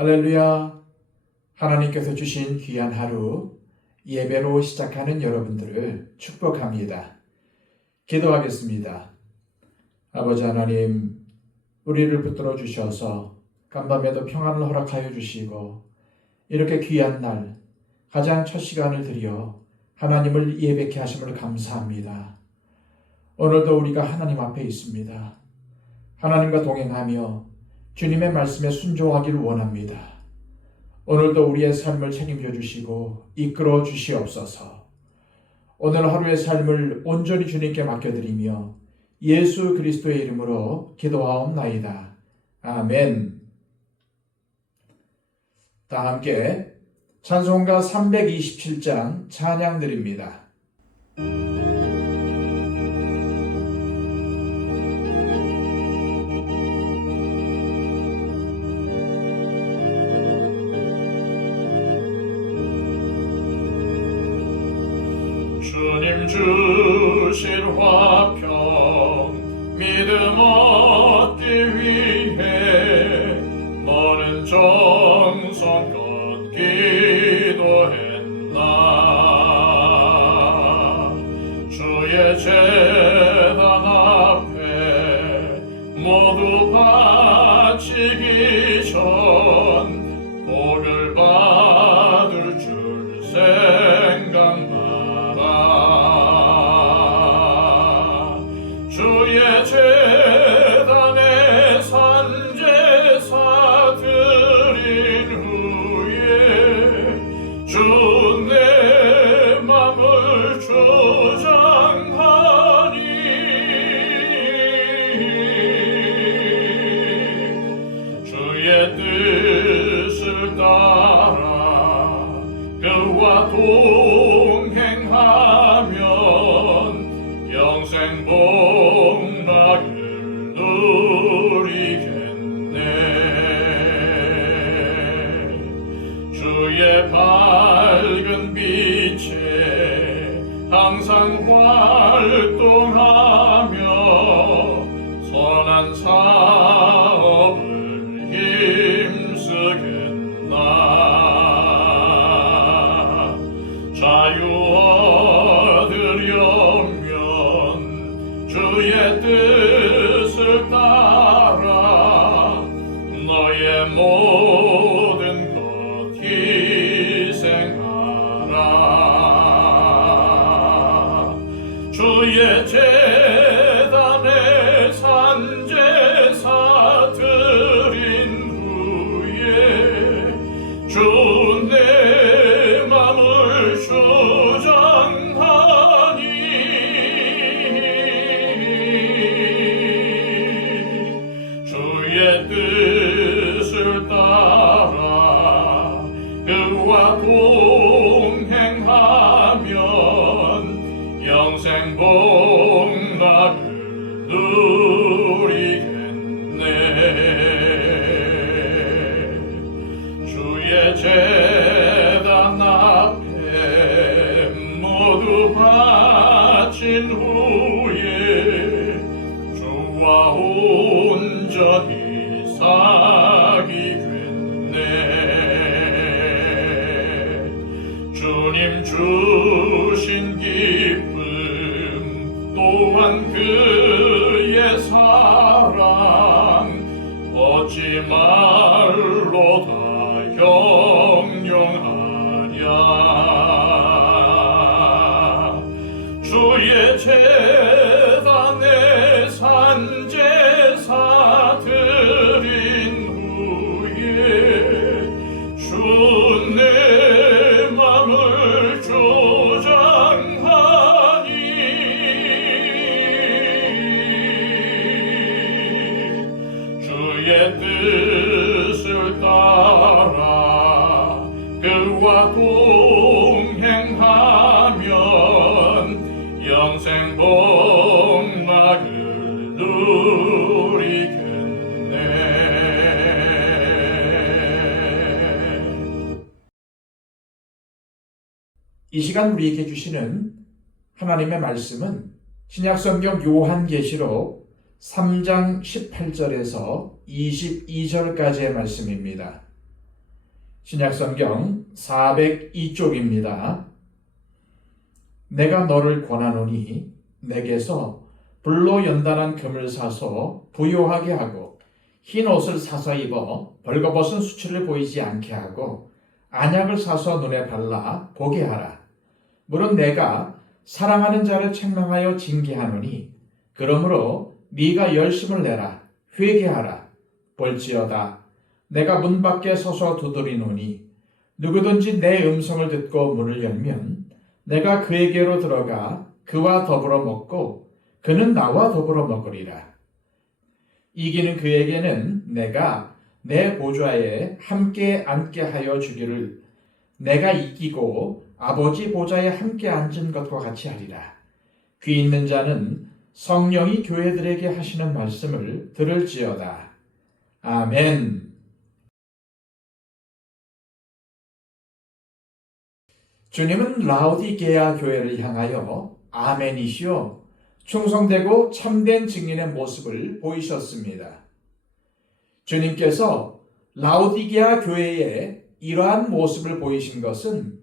할렐루야! 하나님께서 주신 귀한 하루 예배로 시작하는 여러분들을 축복합니다. 기도하겠습니다. 아버지 하나님, 우리를 붙들어 주셔서 간밤에도 평안을 허락하여 주시고 이렇게 귀한 날 가장 첫 시간을 들여 하나님을 예배케 하심을 감사합니다. 오늘도 우리가 하나님 앞에 있습니다. 하나님과 동행하며 주님의 말씀에 순종하기를 원합니다. 오늘도 우리의 삶을 책임져 주시고 이끌어 주시옵소서. 오늘 하루의 삶을 온전히 주님께 맡겨드리며 예수 그리스도의 이름으로 기도하옵나이다. 아멘. 다 함께 찬송가 327장 찬양 드립니다. 주님 주실 화평 믿음 얻기 위해 너는 정성껏 기도했나. 주의 제단 앞에 모두 바치기 전 복을 받을 줄 생각나. 주의 제단에 산제사 드린 후에 주 내 맘을 주장하니. 주의 뜻을 따라 그와 동행하면 영생 복락을 누리겠네. 주의 밝은 빛에 항상 활동하며 선한 사업을 힘쓰겠나. 자유 얻으려면 주의 뜻을 따라 너의 모든 것 희생하라. 주의 제단에 산제사 드린 후에 주 내 맘을 주장하니. 주의 뜻을 따라 그와 동행하면 영생 복락을 누리겠네. 주의 제단 앞에 모두 바친 후에 주와 온전히 사귀겠네. 주님 주신 기쁨 또한 그의 사랑 어찌 말로 다 형용하랴. 주의 제단에 산제사 드린 후에 주 내 맘을 주장하니. 주의 뜻을 따라 그와 동행하면 영생 복락을 누리겠네. 이 시간 우리에게 주시는 하나님의 말씀은 신약성경 요한계시록 3장 18절에서 22절까지의 말씀입니다. 신약성경 402쪽입니다. 내가 너를 권하노니 내게서 불로 연단한 금을 사서 부요하게 하고 흰 옷을 사서 입어 벌거벗은 수치를 보이지 않게 하고 안약을 사서 눈에 발라 보게 하라. 물은 내가 사랑하는 자를 책망하여 징계하노니 그러므로 네가 열심을 내라 회개하라. 볼지어다 내가 문 밖에 서서 두드리노니 누구든지 내 음성을 듣고 문을 열면 내가 그에게로 들어가 그와 더불어 먹고 그는 나와 더불어 먹으리라. 이기는 그에게는 내가 내 보좌에 함께 앉게 하여 주기를 내가 이기고 아버지 보좌에 함께 앉은 것과 같이 하리라. 귀 있는 자는 성령이 교회들에게 하시는 말씀을 들을지어다. 아멘. 주님은 라오디게아 교회를 향하여 아멘이시오 충성되고 참된 증인의 모습을 보이셨습니다. 주님께서 라오디게아 교회에 이러한 모습을 보이신 것은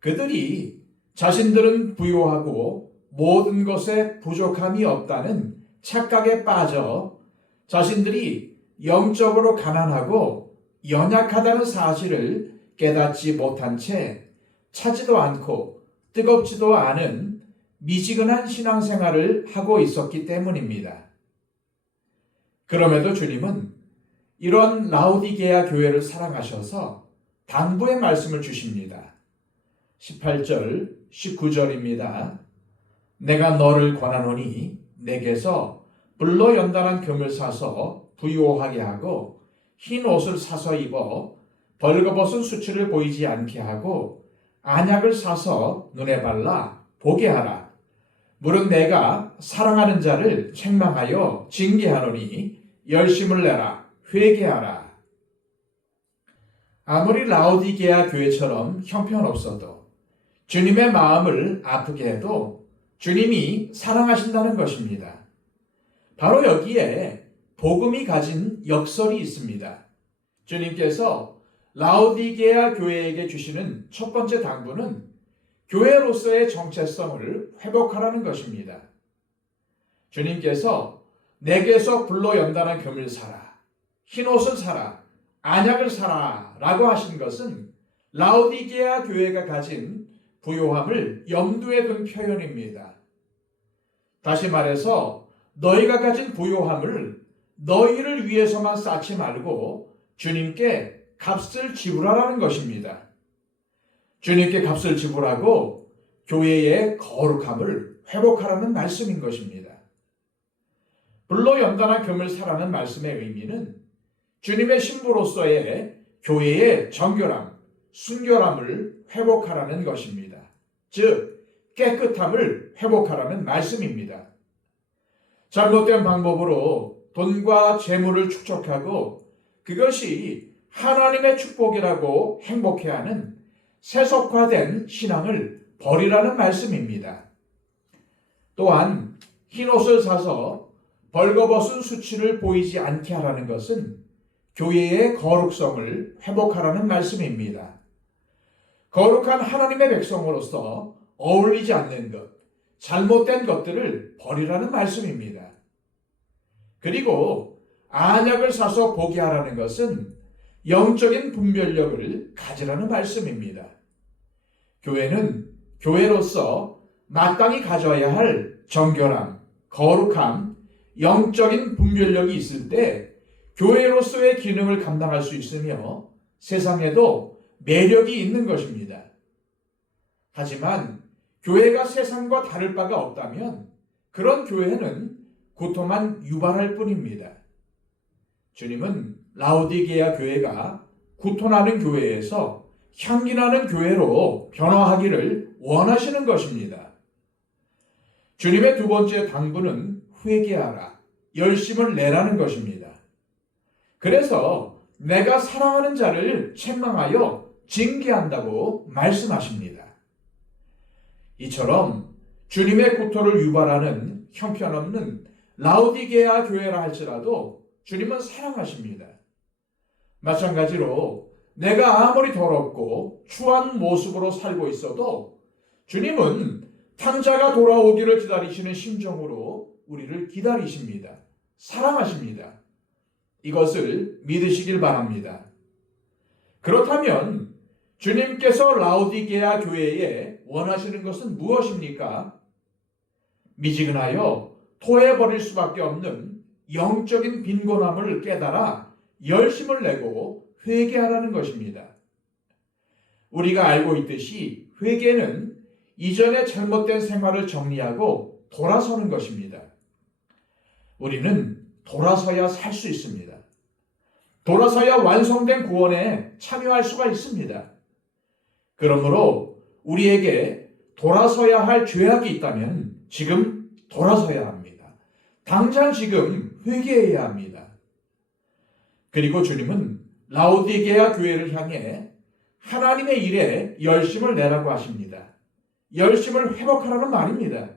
그들이 자신들은 부요하고 모든 것에 부족함이 없다는 착각에 빠져 자신들이 영적으로 가난하고 연약하다는 사실을 깨닫지 못한 채 차지도 않고 뜨겁지도 않은 미지근한 신앙생활을 하고 있었기 때문입니다. 그럼에도 주님은 이런 라오디게아 교회를 사랑하셔서 당부의 말씀을 주십니다. 18절, 19절입니다. 내가 너를 권하노니 내게서 불로 연단한 금을 사서 부요하게 하고 흰 옷을 사서 입어 벌거벗은 수치를 보이지 않게 하고 안약을 사서 눈에 발라 보게 하라. 물은 내가 사랑하는 자를 책망하여 징계하노니 열심을 내라 회개하라. 아무리 라오디게아 교회처럼 형편없어도 주님의 마음을 아프게 해도 주님이 사랑하신다는 것입니다. 바로 여기에 복음이 가진 역설이 있습니다. 주님께서 라오디게아 교회에게 주시는 첫 번째 당부는 교회로서의 정체성을 회복하라는 것입니다. 주님께서 내게서 불로 연단한 금을 사라, 흰옷을 사라, 안약을 사라 라고 하신 것은 라오디게아 교회가 가진 부요함을 염두에 둔 표현입니다. 다시 말해서 너희가 가진 부요함을 너희를 위해서만 쌓지 말고 주님께 값을 지불하라는 것입니다. 주님께 값을 지불하고 교회의 거룩함을 회복하라는 말씀인 것입니다. 불로 연단한 금을 사라는 말씀의 의미는 주님의 신부로서의 교회의 정결함, 순결함을 회복하라는 것입니다. 즉, 깨끗함을 회복하라는 말씀입니다. 잘못된 방법으로 돈과 재물을 축적하고 그것이 하나님의 축복이라고 행복해하는 세속화된 신앙을 버리라는 말씀입니다. 또한 흰옷을 사서 벌거벗은 수치를 보이지 않게 하라는 것은 교회의 거룩성을 회복하라는 말씀입니다. 거룩한 하나님의 백성으로서 어울리지 않는 것, 잘못된 것들을 버리라는 말씀입니다. 그리고 안약을 사서 보게 하라는 것은 영적인 분별력을 가지라는 말씀입니다. 교회는 교회로서 마땅히 가져야 할 정결함, 거룩함, 영적인 분별력이 있을 때 교회로서의 기능을 감당할 수 있으며 세상에도 매력이 있는 것입니다. 하지만 교회가 세상과 다를 바가 없다면 그런 교회는 고통만 유발할 뿐입니다. 주님은 라오디게아 교회가 구토나는 교회에서 향기나는 교회로 변화하기를 원하시는 것입니다. 주님의 두 번째 당부는 회개하라, 열심을 내라는 것입니다. 그래서 내가 사랑하는 자를 책망하여 징계한다고 말씀하십니다. 이처럼 주님의 구토를 유발하는 형편없는 라오디게아 교회라 할지라도 주님은 사랑하십니다. 마찬가지로 내가 아무리 더럽고 추한 모습으로 살고 있어도 주님은 탕자가 돌아오기를 기다리시는 심정으로 우리를 기다리십니다. 사랑하십니다. 이것을 믿으시길 바랍니다. 그렇다면 주님께서 라오디게아 교회에 원하시는 것은 무엇입니까? 미지근하여 토해버릴 수밖에 없는 영적인 빈곤함을 깨달아 열심을 내고 회개하라는 것입니다. 우리가 알고 있듯이 회개는 이전의 잘못된 생활을 정리하고 돌아서는 것입니다. 우리는 돌아서야 살 수 있습니다. 돌아서야 완성된 구원에 참여할 수가 있습니다. 그러므로 우리에게 돌아서야 할 죄악이 있다면 지금 돌아서야 합니다. 당장 지금 회개해야 합니다. 그리고 주님은 라오디게아 교회를 향해 하나님의 일에 열심을 내라고 하십니다. 열심을 회복하라는 말입니다.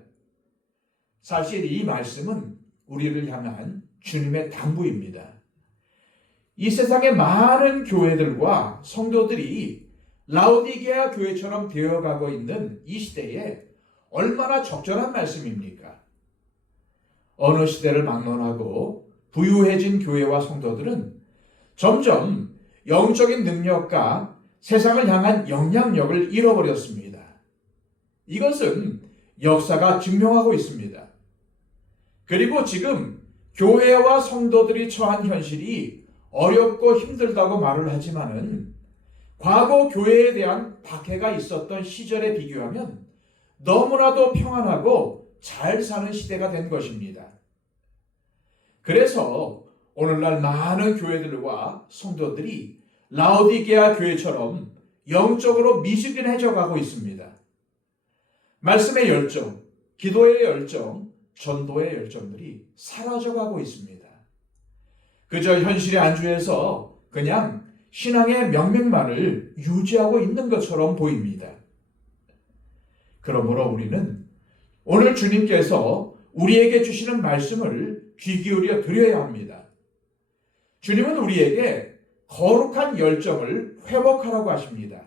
사실 이 말씀은 우리를 향한 주님의 당부입니다. 이 세상의 많은 교회들과 성도들이 라오디게아 교회처럼 되어가고 있는 이 시대에 얼마나 적절한 말씀입니까? 어느 시대를 막론하고 부유해진 교회와 성도들은 점점 영적인 능력과 세상을 향한 영향력을 잃어버렸습니다. 이것은 역사가 증명하고 있습니다. 그리고 지금 교회와 성도들이 처한 현실이 어렵고 힘들다고 말을 하지만은 과거 교회에 대한 박해가 있었던 시절에 비교하면 너무나도 평안하고 잘 사는 시대가 된 것입니다. 그래서 오늘날 많은 교회들과 성도들이 라오디게아 교회처럼 영적으로 미지근해져 가고 있습니다. 말씀의 열정, 기도의 열정, 전도의 열정들이 사라져가고 있습니다. 그저 현실에 안주해서 그냥 신앙의 명맥만을 유지하고 있는 것처럼 보입니다. 그러므로 우리는 오늘 주님께서 우리에게 주시는 말씀을 귀 기울여 드려야 합니다. 주님은 우리에게 거룩한 열정을 회복하라고 하십니다.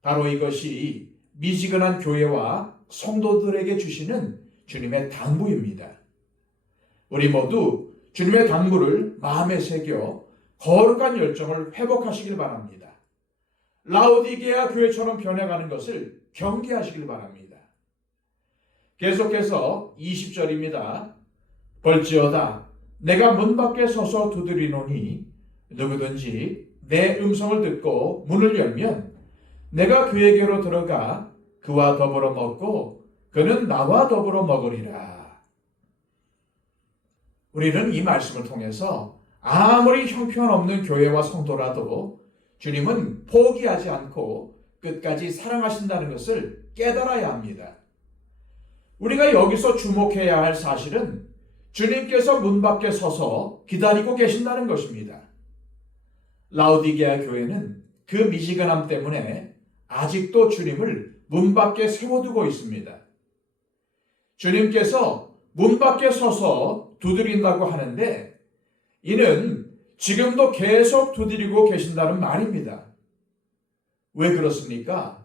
바로 이것이 미지근한 교회와 성도들에게 주시는 주님의 당부입니다. 우리 모두 주님의 당부를 마음에 새겨 거룩한 열정을 회복하시길 바랍니다. 라오디게아 교회처럼 변해가는 것을 경계하시길 바랍니다. 계속해서 20절입니다. 벌지어다 내가 문 밖에 서서 두드리노니 누구든지 내 음성을 듣고 문을 열면 내가 그에게로 들어가 그와 더불어 먹고 그는 나와 더불어 먹으리라. 우리는 이 말씀을 통해서 아무리 형편없는 교회와 성도라도 주님은 포기하지 않고 끝까지 사랑하신다는 것을 깨달아야 합니다. 우리가 여기서 주목해야 할 사실은 주님께서 문 밖에 서서 기다리고 계신다는 것입니다. 라오디게아 교회는 그 미지근함 때문에 아직도 주님을 문 밖에 세워두고 있습니다. 주님께서 문 밖에 서서 두드린다고 하는데 이는 지금도 계속 두드리고 계신다는 말입니다. 왜 그렇습니까?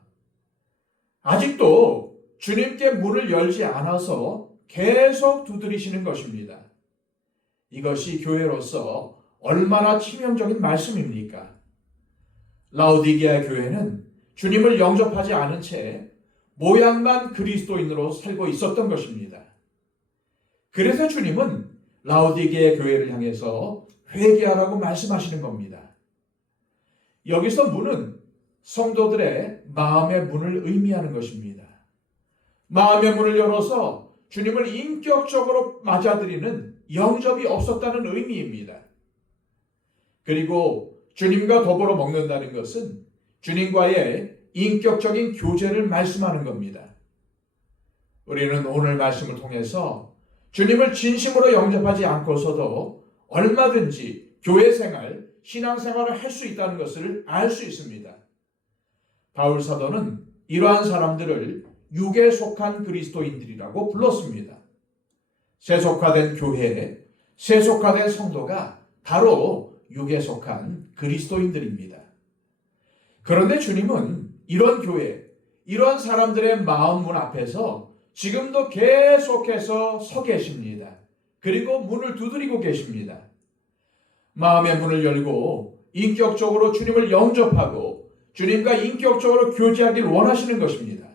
아직도 주님께 문을 열지 않아서 계속 두드리시는 것입니다. 이것이 교회로서 얼마나 치명적인 말씀입니까? 라오디게아 교회는 주님을 영접하지 않은 채 모양만 그리스도인으로 살고 있었던 것입니다. 그래서 주님은 라오디게아 교회를 향해서 회개하라고 말씀하시는 겁니다. 여기서 문은 성도들의 마음의 문을 의미하는 것입니다. 마음의 문을 열어서 주님을 인격적으로 맞아들이는 영접이 없었다는 의미입니다. 그리고 주님과 더불어 먹는다는 것은 주님과의 인격적인 교제를 말씀하는 겁니다. 우리는 오늘 말씀을 통해서 주님을 진심으로 영접하지 않고서도 얼마든지 교회 생활, 신앙 생활을 할 수 있다는 것을 알 수 있습니다. 바울 사도는 이러한 사람들을 육에 속한 그리스도인들이라고 불렀습니다. 세속화된 교회, 세속화된 성도가 바로 육에 속한 그리스도인들입니다. 그런데 주님은 이런 교회, 이런 사람들의 마음 문 앞에서 지금도 계속해서 서 계십니다. 그리고 문을 두드리고 계십니다. 마음의 문을 열고 인격적으로 주님을 영접하고 주님과 인격적으로 교제하길 원하시는 것입니다.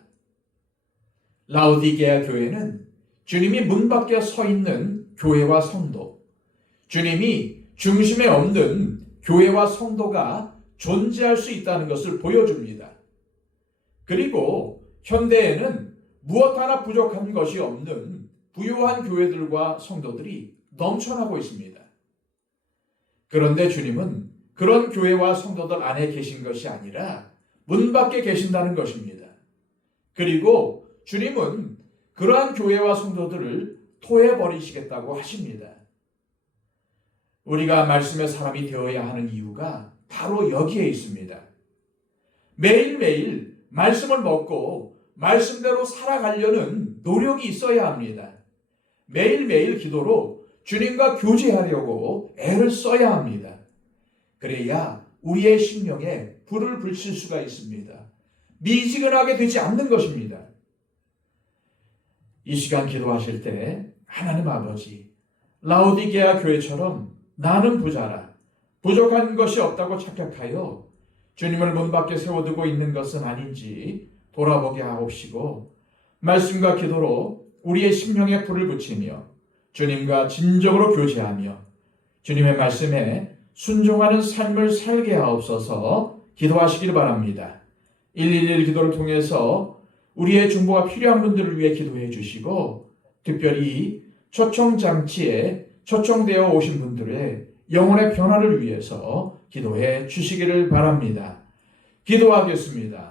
라오디게아 교회는 주님이 문 밖에 서 있는 교회와 성도, 주님이 중심에 없는 교회와 성도가 존재할 수 있다는 것을 보여줍니다. 그리고 현대에는 무엇 하나 부족한 것이 없는 부유한 교회들과 성도들이 넘쳐나고 있습니다. 그런데 주님은 그런 교회와 성도들 안에 계신 것이 아니라 문 밖에 계신다는 것입니다. 그리고 주님은 그러한 교회와 성도들을 토해버리시겠다고 하십니다. 우리가 말씀의 사람이 되어야 하는 이유가 바로 여기에 있습니다. 매일매일 말씀을 먹고 말씀대로 살아가려는 노력이 있어야 합니다. 매일매일 기도로 주님과 교제하려고 애를 써야 합니다. 그래야 우리의 심령에 불을 붙일 수가 있습니다. 미지근하게 되지 않는 것입니다. 이 시간 기도하실 때 하나님 아버지, 라오디게아 교회처럼 나는 부자라, 부족한 것이 없다고 착각하여 주님을 문 밖에 세워두고 있는 것은 아닌지 돌아보게 하옵시고 말씀과 기도로 우리의 심령에 불을 붙이며 주님과 진정으로 교제하며 주님의 말씀에 순종하는 삶을 살게 하옵소서. 기도하시길 바랍니다. 111 기도를 통해서 우리의 중보가 필요한 분들을 위해 기도해 주시고 특별히 초청장치에 초청되어 오신 분들의 영혼의 변화를 위해서 기도해 주시기를 바랍니다. 기도하겠습니다.